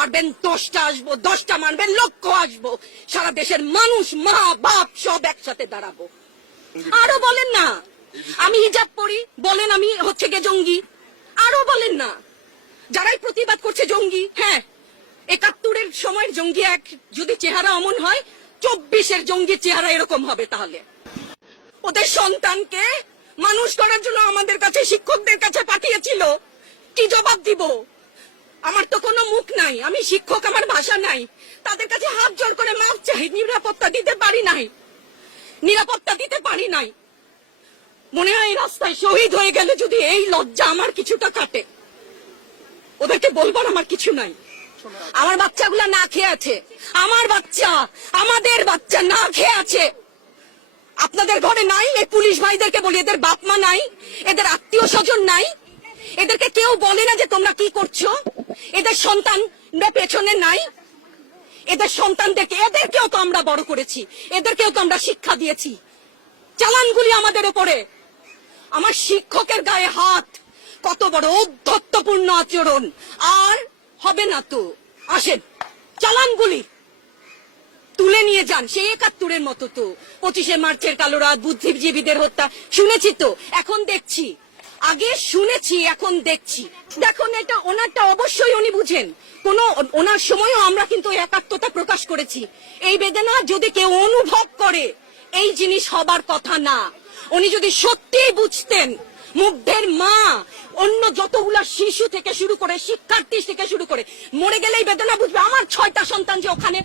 মারবেন 10টা আসবো, 10টা মারবেন লক্ষ আসবো, সারা দেশের মানুষ মা বাপ সব একসাথে দাঁড়াবো। আরো বলেন না আমি হিজাব পরি, বলেন আমি হচ্ছে গে জঙ্গি, আরো বলেন না যারাই প্রতিবাদ করছে জঙ্গি। হ্যাঁ, 71-এর সময়ের জঙ্গি এক যদি চেহারা অমন হয়, 24-এর জঙ্গি চেহারা এরকম হবে। তাহলে ওদের সন্তানকে মানুষ করার জন্য আমাদের কাছে শিক্ষকদের কাছে পাঠিয়েছিল, কি জবাব দিব? আমার তো কোনো মুখ নাই, আমি শিক্ষক, আমার ভাষা নাই, তাদের কাছে হাত জোড় করে মাফ চাই। নিরাপত্তা দিতে পারি নাই, নিরাপত্তা দিতে পারি নাই। মনে হয় রাস্তায় শহীদ হয়ে গেলে যদি এই লজ্জা আমার কিছুটা কাটে, ওদেরকে বলবার আমার কিছু নাই। আমার বাচ্চাগুলা না খেয়ে আছে, আমার বাচ্চা, আমাদের বাচ্চা না খেয়ে আছে। আপনাদের ঘরে নাই? এই পুলিশ ভাইদেরকে বলি, এদের বাপ মা নাই, এদের আত্মীয় স্বজন নাই, এদেরকে কেউ বলে না যে তোমরা কি করছো? এদের সন্তান পেছনে নাই? এদের সন্তানদেরকে, এদেরকেও তো আমরা বড় করেছি, এদেরকেও তো আমরা শিক্ষা দিয়েছি। চালানগুলি আমাদের উপরে। আমার শিক্ষকের গায়ে হাত, কত বড় ঔদ্ধত্যপূর্ণ আচরণ! আর হবে না তো, আসেন চালানগুলি তুলে নিয়ে যান, সেই 71-এর মতো। তো 25শে মার্চের কালো রাত, বুদ্ধিজীবীদের হত্যা শুনেছি তো, এখন দেখছি। আগে শুনেছি, এখন দেখছি। দেখুন, এটা ওনারটা অবশ্যই উনি বুঝেন। ওনার সময়ও আমরা কিন্তু একাত্মতা প্রকাশ করেছি। এই বেদনা যদি কেউ অনুভব করে, এই জিনিস হবার কথা না। উনি যদি সত্যিই বুঝতেন, মুগ্ধের মা, অন্য যতগুলা শিশু থেকে শুরু করে, শিক্ষার্থী থেকে শুরু করে, মরে গেলেই বেদনা বুঝবে। আমার 6টা সন্তান যে ওখানে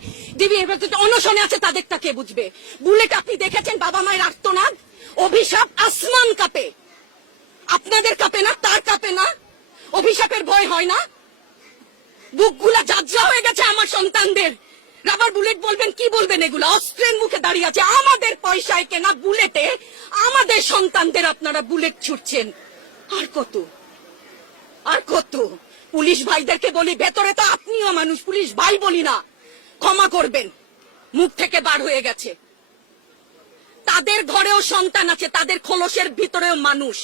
অনশনে আছে, তাদেরটা কে বুঝবে? বুলেট আপনি দেখেছেন, বাবা মায়ের আর্তনাদ, অভিশাপ, আসমান কাঁপে। আপনাদের কাঁপে না? তার কাঁপে না? অভিশাপের ভয় হয় না? বুকগুলা ঝাঁঝরা হয়ে গেছে আমার সন্তানদের। রাবার বুলেট বলবেন, কি বলবেন? এগুলো অস্ত্রের মুখে দাঁড়িয়ে আছে, আমাদের পয়সায় কেনা বুলেটে আমাদের সন্তানদের আপনারা বুলেট ছুটছেন। আর কত, আর কত? পুলিশ ভাইদেরকে বলি, ভেতরে তো আপনিও মানুষ, পুলিশ ভাই বলি না, ক্ষমা করবেন, মুখ থেকে বার হয়ে গেছে। তাদের ঘরেও সন্তান আছে, তাদের খোলসের ভিতরেও মানুষ।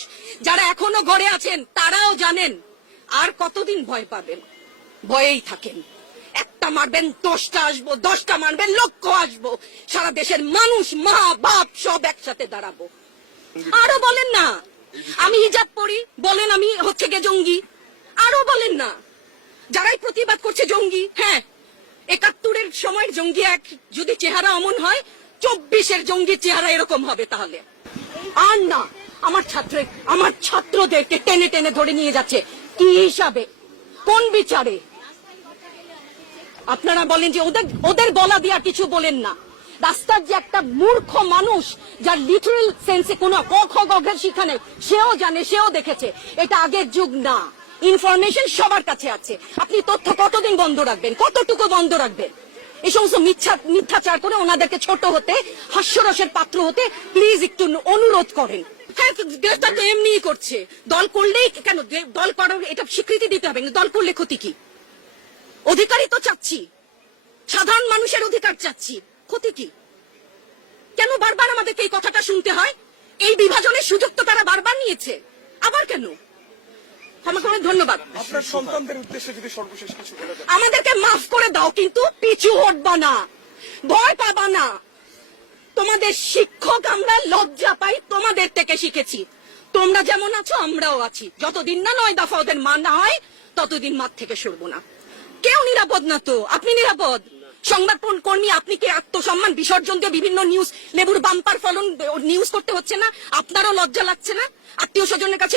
যারা এখনো ঘরে আছেন তারাও জানেন আর কতদিন ভয় পাবেন। ভয়েই থাকেন। একটা মারবেন 10টা আসবো, 10টা মারবেন লক্ষ আসবো, সারা দেশের মানুষ মা বাপ সব একসাথে দাঁড়াবো। আরো বলেন না আমি হিজাব পরি, বলেন আমি হচ্ছে গে জঙ্গি, আরো বলেন না যারাই প্রতিবাদ করছে জঙ্গি। হ্যাঁ, 71-এর সময়ের জঙ্গি এক যদি চেহারা অমন হয়, 24-এর জঙ্গি চেহারা এরকম হবে। তাহলে আর না, আমার ছাত্রদেরকে টেনে টেনে ধরে নিয়ে যাচ্ছে, কি হিসাবে, কোন বিচারে? আপনারা বলেন যে ওদের বলা দিয়া কিছু বলেন না। রাস্তার যে একটা মূর্খ মানুষ, যার লিটারাল সেন্সে কোনো ক খ গ ঘ শিক্ষা নেই, সেও জানে, সেও দেখেছে। এটা আগের যুগ না, ইনফরমেশন সবার কাছে আছে। আপনি তথ্য কতদিন বন্ধ রাখবেন? কতটুকু বন্ধ রাখবেন? এই সমস্ত মিথ্যাচার করে ওনাদেরকে ছোট হতে, হাস্যরসের পাত্র হতে প্লিজ একটু অনুরোধ করেন। হ্যাঁ, দেশটা তো এমনিই করছে। দল করলেই কেন, দল করার এটা স্বীকৃতি দিতে হবে, দল করলে ক্ষতি কি? অধিকারই তো চাচ্ছি, সাধারণ মানুষের অধিকার চাচ্ছি, ক্ষতি কি? কেন বারবার আমাদেরকে এই কথাটা শুনতে হয়? এই বিভাজনের সুযোগ তো তারা বারবার নিয়েছে, আবার কেন? আমাকে অনেক ধন্যবাদ। আপনার সন্তানদের উদ্দেশ্যে যদি সর্বশেষ কিছু বলে দেন। আমাদেরকে মাফ করে দাও, কিন্তু পিছু হটবা না, ভয় পাবা না। তোমাদের শিক্ষক আমরা লজ্জা পাই, তোমাদের থেকে শিখেছি। তোমরা যেমন আছো আমরাও আছি। যতদিন না 9 দফা ওদের মানা হয়, ততদিন মাঠ থেকে সরবো না। কেউ নিরাপদ না তো। আপনি নিরাপদ? সংবাদ কর্মী, আপনি কি আত্মসম্মান বিসর্জন দিয়ে বিভিন্ন নিউজ, লেবুর বাম্পার ফলন নিউজ করতে হচ্ছে না? আপনারও লজ্জা লাগছে না? আত্মীয় স্বজনের কাছে